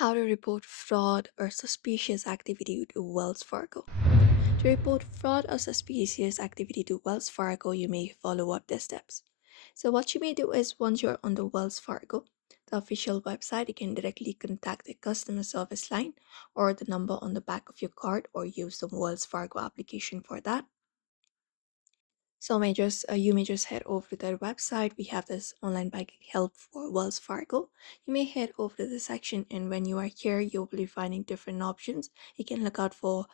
How to report fraud or suspicious activity to Wells Fargo. To report fraud or suspicious activity to Wells Fargo, you may follow up the steps. So, what you may do is once you're on the Wells Fargo, the official website, you can directly contact the customer service line or the number on the back of your card or use the Wells Fargo application for that. So you may just head over to their website. We have this online banking help for Wells Fargo. You may head over to the section, and when you are here, you'll be finding different options. You can look out for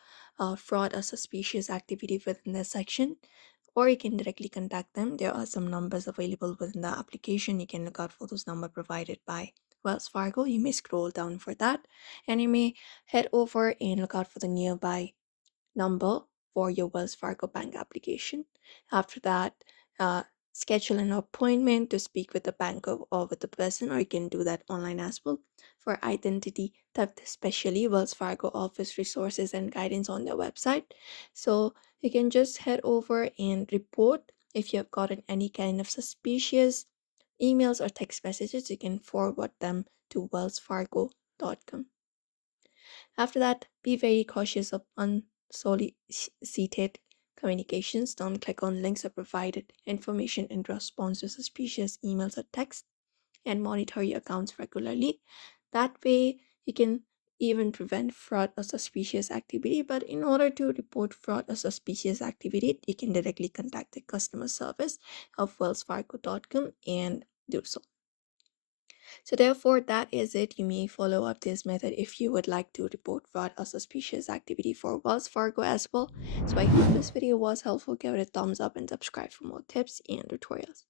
fraud or suspicious activity within the section, or you can directly contact them. There are some numbers available within the application. You can look out for those numbers provided by Wells Fargo. You may scroll down for that, and you may head over and look out for the nearby number for your Wells Fargo bank application. After that, schedule an appointment to speak with the banker or with the person, or you can do that online as well. For identity theft, especially, Wells Fargo offers resources and guidance on their website. So you can just head over and report if you have gotten any kind of suspicious emails or text messages. You can forward them to wellsfargo.com. After that, be very cautious of unsolicited communications. Don't click on links or provided information in response to suspicious emails or texts, and monitor your accounts regularly. That way, you can even prevent fraud or suspicious activity. But in order to report fraud or suspicious activity, you can directly contact the customer service of wellsfargo.com and do so. So therefore, that is it. You may follow up this method if you would like to report fraud or suspicious activity for Wells Fargo as well. So I hope this video was helpful. Give it a thumbs up and subscribe for more tips and tutorials.